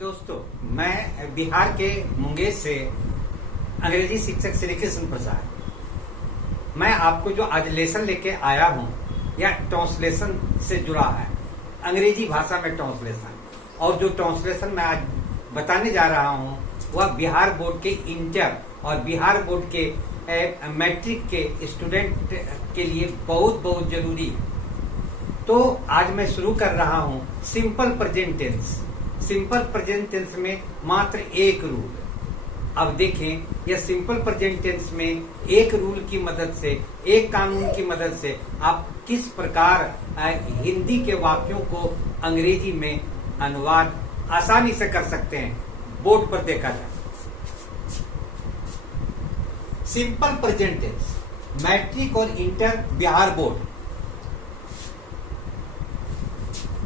दोस्तों, मैं बिहार के मुंगेर से अंग्रेजी शिक्षक श्री कृष्ण प्रसाद। मैं आपको जो आज लेसन लेके आया हूँ यह ट्रांसलेशन से जुड़ा है, अंग्रेजी भाषा में ट्रांसलेशन। और जो ट्रांसलेशन मैं आज बताने जा रहा हूँ वह बिहार बोर्ड के इंटर और बिहार बोर्ड के मैट्रिक के स्टूडेंट के लिए बहुत बहुत जरूरी है। तो आज मैं शुरू कर रहा हूँ simple present tense. Simple present tense में मात्र एक रूल। अब देखें, यह सिंपल प्रेजेंट टेंस में एक रूल की मदद से, एक कानून की मदद से आप किस प्रकार हिंदी के वाक्यों को अंग्रेजी में अनुवाद आसानी से कर सकते हैं, बोर्ड पर देखा जाए। सिंपल प्रेजेंट टेंस, मैट्रिक और इंटर बिहार बोर्ड।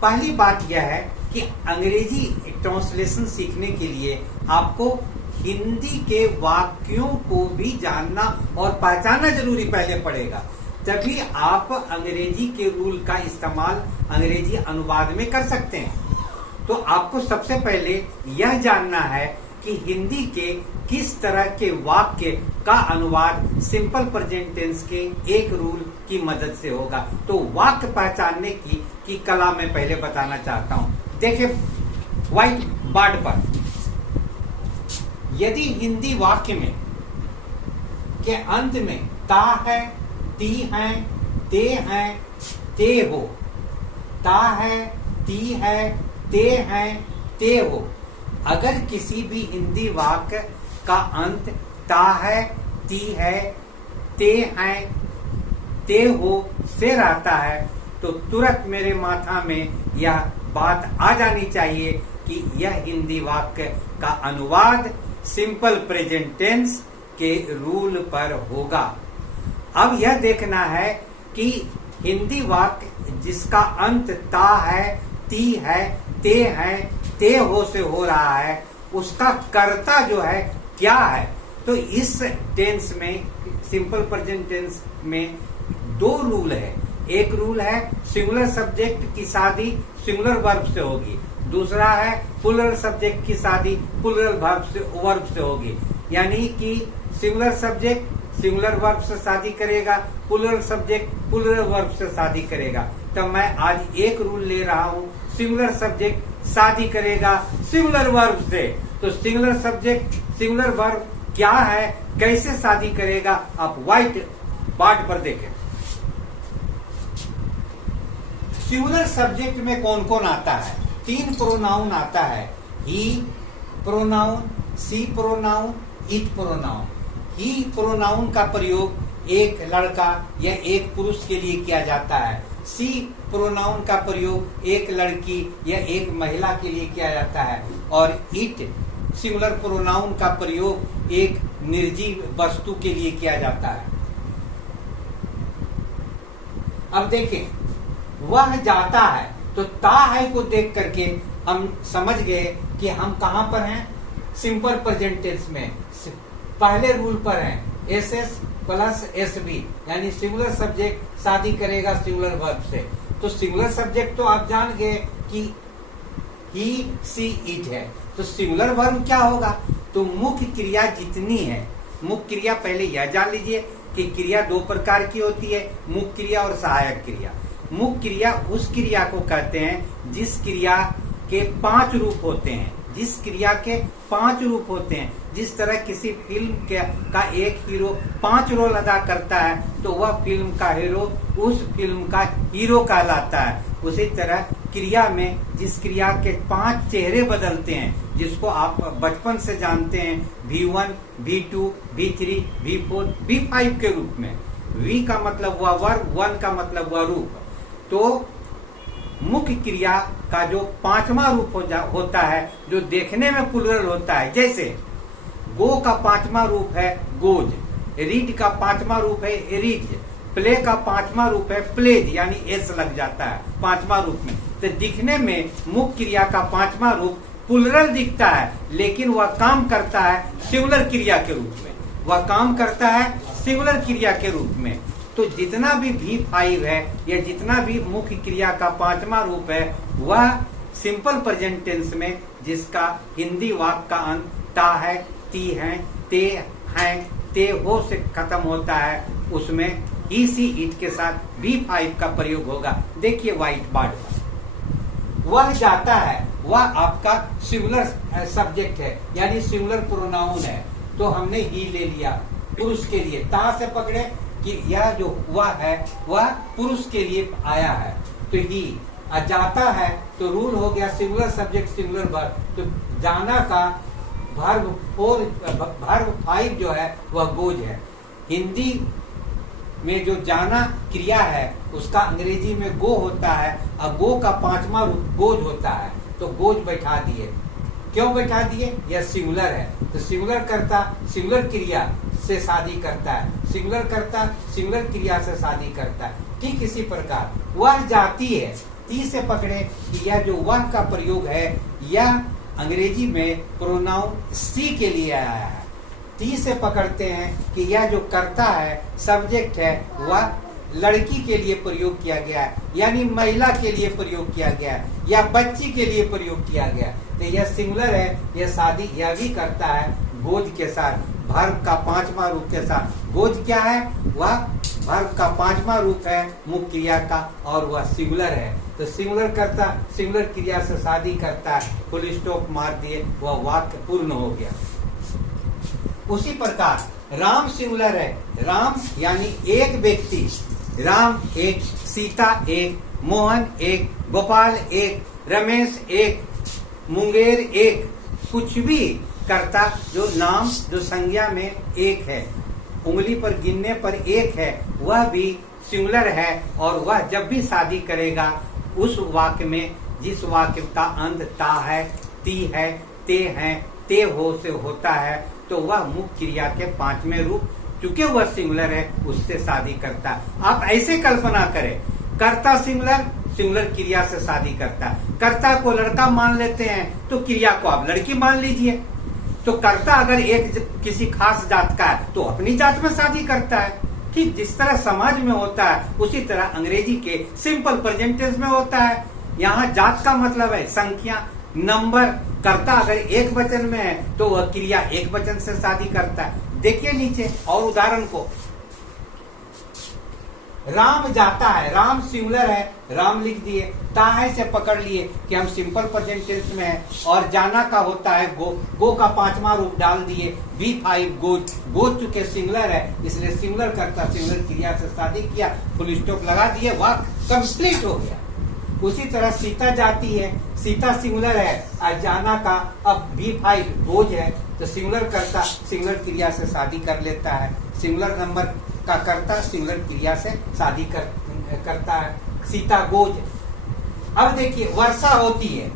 पहली बात यह है कि अंग्रेजी ट्रांसलेशन सीखने के लिए आपको हिंदी के वाक्यों को भी जानना और पहचानना जरूरी पहले पड़ेगा, तभी आप अंग्रेजी के रूल का इस्तेमाल अंग्रेजी अनुवाद में कर सकते हैं। तो आपको सबसे पहले यह जानना है कि हिंदी के किस तरह के वाक्य का अनुवाद सिंपल प्रेजेंट टेंस के एक रूल की मदद से होगा। तो वाक्य पहचानने की कला मैं पहले बताना चाहता हूं। देखिए व्हाइट बोर्ड पर, यदि हिंदी वाक्य में के अंत में ता है, ती है, ते हैं, ते हो, ता है, ती है, ते हैं, ते हो, अगर किसी भी हिंदी वाक्य का अंत ता है, ती है, ते हैं, ते हो से रहता है तो तुरंत मेरे माथा में यह बात आ जानी चाहिए कि यह हिंदी वाक्य का अनुवाद सिंपल प्रेजेंट टेंस के रूल पर होगा। अब यह देखना है कि हिंदी वाक्य जिसका अंत ता है, ती है, ते है, ते हो से हो रहा है, उसका कर्ता जो है क्या है। तो इस टेंस में, सिंपल प्रेजेंट टेंस में दो रूल है। एक रूल है सिंगुलर सब्जेक्ट की शादी सिंगुलर वर्ब से होगी, दूसरा है प्लूरल सब्जेक्ट की शादी प्लूरल वर्ब से होगी। यानी कि सिंगुलर सब्जेक्ट सिंगुलर वर्ब से शादी करेगा, प्लूरल सब्जेक्ट प्लूरल वर्ब से शादी करेगा। तो मैं आज एक रूल ले रहा हूँ, सिंगुलर सब्जेक्ट शादी करेगा सिंगुलर वर्ब से। तो सिंगुलर सब्जेक्ट सिंगुलर वर्ब क्या है, कैसे शादी करेगा, आप व्हाइट बोर्ड पर देखें। सिंगुलर सब्जेक्ट में कौन कौन आता है? तीन प्रोनाउन आता है, he pronoun, she pronoun, it pronoun. He pronoun का प्रयोग एक लड़का या एक पुरुष के लिए किया जाता है। सी प्रोनाउन का प्रयोग एक लड़की या एक महिला के लिए किया जाता है। और इट सिंगुलर प्रोनाउन का प्रयोग एक निर्जीव वस्तु के लिए किया जाता है। अब देखें, वह जाता है, तो ता है को देख करके हम समझ गए कि हम कहां पर हैं, सिंपल प्रेजेंट टेंस में पहले रूल पर हैं, S S plus S B, यानी सिंगुलर सब्जेक्ट शादी करेगा सिंगुलर वर्ब से। तो सिंगुलर सब्जेक्ट तो आप जान गए कि ही, सी, इट है। तो सिंगुलर वर्ब क्या होगा? तो मुख्य क्रिया जितनी है, मुख्य क्रिया पहले यह जान लीजिए कि क्रिया दो प्रकार की होती है, मुख्य क्रिया और सहायक क्रिया। मुख्य क्रिया उस क्रिया को कहते हैं जिस क्रिया के 5 रूप होते हैं, जिस क्रिया के 5 रूप होते हैं। जिस तरह किसी फिल्म का एक हीरो 5 रोल अदा करता है तो वह फिल्म का हीरो उस फिल्म का हीरो कहलाता है। उसी तरह क्रिया में जिस क्रिया के 5 चेहरे बदलते हैं, जिसको आप बचपन से जानते हैं, V1, V2, V3, V4, V5 के रूप में। V का मतलब हुआ वर्ब, 1 का मतलब हुआ रूप। तो मुख्य क्रिया का जो 5वां रूप होता है, जो देखने में प्लूरल होता है, जैसे गो का 5वां रूप है गोज, रीड का 5वां रूप है रीड, प्ले का 5वां रूप है प्लेज, यानी एस लग जाता है 5वां रूप में। तो दिखने में मुख्य क्रिया का 5वां रूप प्लूरल दिखता है, लेकिन वह काम करता है सिंगुलर क्रिया के रूप में। वह काम करता है सिंगुलर क्रिया के रूप में। तो जितना भी V5 है या जितना भी मुख्य क्रिया का 5वां रूप है, वह सिंपल प्रेजेंट टेंस में जिसका हिंदी वाक्य का अंत ता है, ती है, ते हैं, ते हो से खत्म होता है, उसमें ही सी इट के साथ V5 का प्रयोग होगा। देखिए व्हाइट बोर्ड पर, वह जाता है, वह आपका सिंगुलर सब्जेक्ट है यानी सिंगुलर प्रोनाउन है, तो हमने ही ले लिया पुरुष के लिए। ता से पकड़े कि यह जो हुआ है वह पुरुष के लिए आया है, तो ही। जाता है तो रूल हो गया सिंगुलर सब्जेक्ट सिंगुलर वर्ब, तो जाना का वर्ब 5 जो है वह गोज है। हिंदी में जो जाना क्रिया है उसका अंग्रेजी में गो होता है, और गो का 5वां रूप गोज होता है, तो गोज बैठा दिए। क्यों बैठा दिए? यह सिंगुलर है, तो सिंगुलर करता सिंगुलर क्रिया से शादी करता है, सिंगुलर करता सिंगुलर क्रिया से शादी करता है। ठीक इसी प्रकार वह जाती है, ती से पकड़े कि यह जो वह का प्रयोग है यह अंग्रेजी में प्रोनाउन सी के लिए आया है। ती से पकड़ते हैं कि यह जो करता है सब्जेक्ट है वह लड़की के लिए प्रयोग किया गया है, यानी महिला के लिए प्रयोग किया गया है, या बच्ची के लिए प्रयोग किया गया है, तो यह सिंगुलर है, यह शादी यह भी करता है गोज के साथ, वर्ब का 5वां रूप के साथ। गोज क्या है? वह वर्ब का 5वां रूप है मुख्य क्रिया का, और वह सिंगुलर है, तो सिंगुलर करता सिंगुलर क्रिया से शादी करता है, फुल स्टॉप मार दिए, वह वाक्य पूर्ण हो गया। उसी प्रकार राम सिंगुलर है, राम यानी एक व्यक्ति, राम एक, सीता एक, मोहन एक, गोपाल एक, रमेश एक, मुंगेर एक, कुछ भी करता जो नाम जो संज्ञा में एक है, उंगली पर गिनने पर एक है, वह भी सिंगुलर है, और वह जब भी शादी करेगा उस वाक्य में जिस वाक्य का अंत ता है, ती है, ते हैं, ते हो से होता है, तो वह मुख्य क्रिया के 5वें रूप, चूंकि वह सिंगुलर है, उससे शादी करता है। आप ऐसे कल्पना करें, कर्ता सिंगुलर सिंगुलर क्रिया से शादी करता है, कर्ता को लड़का मान लेते हैं तो क्रिया को आप लड़की मान लीजिए। तो कर्ता अगर एक किसी खास जात का है तो अपनी जात में शादी करता है। ठीक जिस तरह समाज में होता है उसी तरह अंग्रेजी के सिंपल प्रेजेंट टेंस में होता है। यहाँ जात का मतलब है संख्या, नंबर। कर्ता अगर एक वचन में है तो वह क्रिया एक वचन से शादी करता है। देखिए नीचे और उदाहरण को, राम जाता है, राम सिंगुलर है, राम लिख दिए, ता है से पकड़ लिए कि हम सिंपल प्रेजेंट टेंस में है, और जाना का होता है गो, गो का 5वां रूप डाल दिए, V5 गोज, गोज चुके सिंगुलर है इसलिए सिंगुलर करता सिंगुलर क्रिया से शादी किया, फुल स्टॉप लगा दिए, वाक्य कंप्लीट हो गया। उसी तरह सीता जाती है, सीता सिंगुलर है, और जाना का अब V5 गोज है, तो सिंगुलर करता सिंगुलर क्रिया से शादी कर लेता है, सिंगुलर नंबर का करता सिंगुलर क्रिया से शादी करता है, सीता गोज। अब देखिए वर्षा होती है,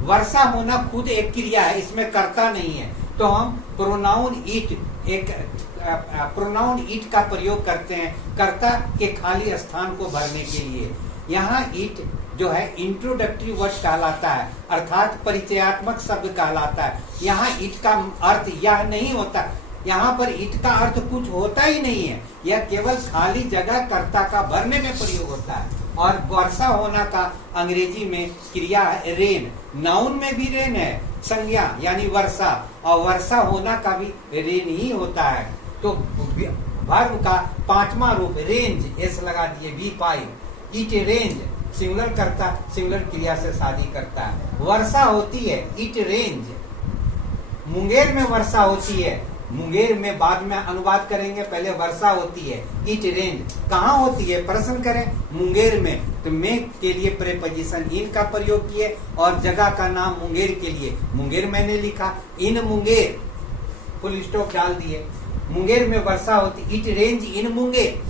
वर्षा होना खुद एक क्रिया है, इसमें करता नहीं है, तो हम प्रोनाउन इट प्रोनाउन इट का प्रयोग करते हैं कर्ता के खाली स्थान को भरने के लिए। यहाँ इट जो है इंट्रोडक्टरी वर्ड कहलाता है, अर्थात परिचयात्मक शब्द कहलाता है। यहाँ इट का अर्थ यह नहीं होता, यहाँ पर इट का अर्थ कुछ होता ही नहीं है, यह केवल खाली जगह कर्ता का भरने में प्रयोग होता है। और वर्षा होना का अंग्रेजी में क्रिया है रेन, नाउन में भी रेन है, संज्ञा यानी वर्षा, और वर्षा होना का भी रेन ही होता है। तो वर्ब का 5वां रूप रेंज, एस लगा दिए, V5, इट रेंज, सिंगुलर करता सिंगुलर क्रिया से शादी करता है। वर्षा होती है, इट रेंज। मुंगेर में वर्षा होती है, मुंगेर में बाद में अनुवाद करेंगे, पहले वर्षा होती है, इट रेंज। कहाँ होती है? प्रश्न करें, मुंगेर में, तो में के लिए प्रेपोजिशन इन का प्रयोग किए, और जगह का नाम मुंगेर के लिए मुंगेर मैंने लिखा, इन मुंगेर, फुल स्टॉप डाल दिए। मुंगेर में वर्षा होती, इट रेंज इन मुंगेर।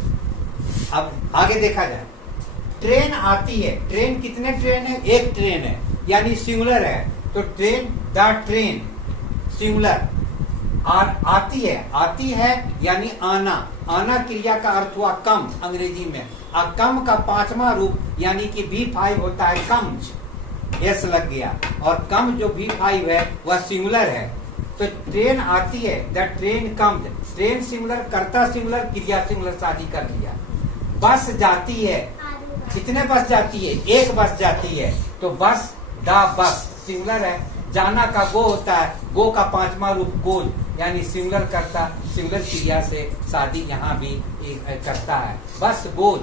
अब आगे देखा जाए, ट्रेन आती है, ट्रेन कितने ट्रेन है? एक ट्रेन है, यानी सिंगुलर है, तो ट्रेन, द ट्रेन, सिंगुलर। आती है यानी आना, आना क्रिया का अर्थ हुआ कम अंग्रेजी में, और कम का 5वां रूप यानी कि V5 होता है कम्स, एस लग गया, और कम जो V5 है वह सिंगुलर है। तो ट्रेन आती है, the train comes, train singular, कर्ता सिंगुलर, क्रिया सिंगुलर, शादी कर लिया। बस जाती है, कितने बस जाती है? एक बस जाती है, तो बस द बस सिंगुलर है, जाना का गो होता है, गो का पांचवा रूप गोज, यानी सिंगुलर करता, सिंगुलर क्रिया से शादी यहाँ भी करता है। बस गोज,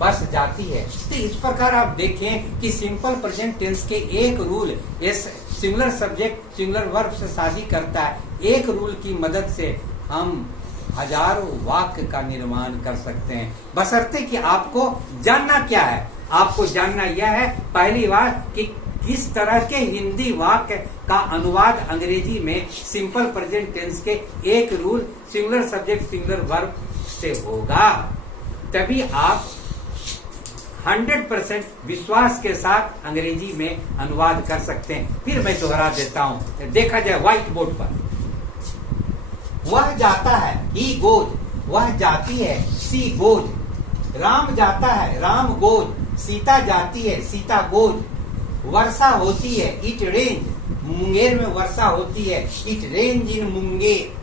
बस जाती है। तो इस प्रकार आप देखें कि सिंपल प्रेजेंट टेंस के एक रूल, इस सिंगुलर सब्जेक्ट सिंगुलर वर्ब से शादी करता है। एक रूल की मदद से हम हजारों वाक्य का निर्माण कर सकते हैं, बशर्ते कि आपको जानना क्या है। आपको जानना यह है पहली बात कि किस तरह के हिंदी वाक्य का अनुवाद अंग्रेजी में सिंपल प्रेजेंट टेंस के एक rule singular subject singular verb से होगा। तभी आप 100% विश्वास के साथ अंग्रेजी में अनुवाद कर सकते हैं। फिर मैं दोहरा देता हूं, देखा जाए व्हाइट बोर्ड पर। वह जाता है, ही गोज, वह जाती है, सी गोज। राम जाता है, राम गोज। सीता जाती है, सीता गोज। वर्षा होती है, इट रेंज, मुंगेर में वर्षा होती है, it range in Munger.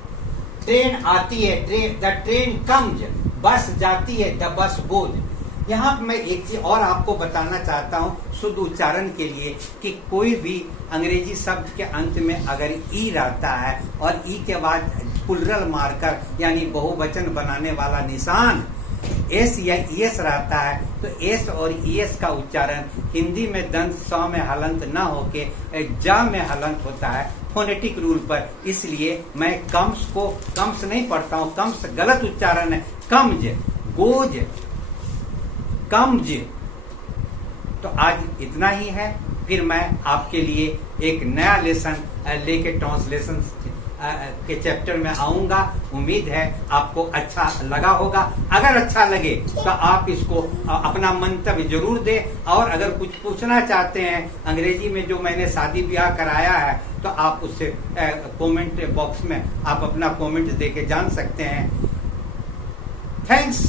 Train आती है, द ट्रेन कम्स, बस जाती है, द बस गोज। यहाँ मैं एक चीज और आपको बताना चाहता हूँ शुद्ध उच्चारण के लिए कि कोई भी अंग्रेजी शब्द के अंत में अगर ई रहता है और ई के बाद प्लुरल मार्कर यानी बहुवचन बनाने वाला निशान एस या ईएस रहता है, तो एस और ईएस का उच्चारण हिंदी में दंत स में हलंत न होके ज में हलंत होता है फोनेटिक रूल पर। इसलिए मैं कम्स को कम्स नहीं पढ़ता हूँ, कम्स गलत उच्चारण है, कम्ज, गोज, कम्ज। तो आज इतना ही है, फिर मैं आपके लिए एक नया लेसन लेके ट्रांसलेशन के चैप्टर में आऊंगा। उम्मीद है आपको अच्छा लगा होगा। अगर अच्छा लगे तो आप इसको अपना मंतव्य जरूर दें, और अगर कुछ पूछना चाहते हैं अंग्रेजी में जो मैंने शादी ब्याह कराया है तो आप उससे कमेंट बॉक्स में आप अपना कमेंट देके जान सकते हैं। थैंक्स।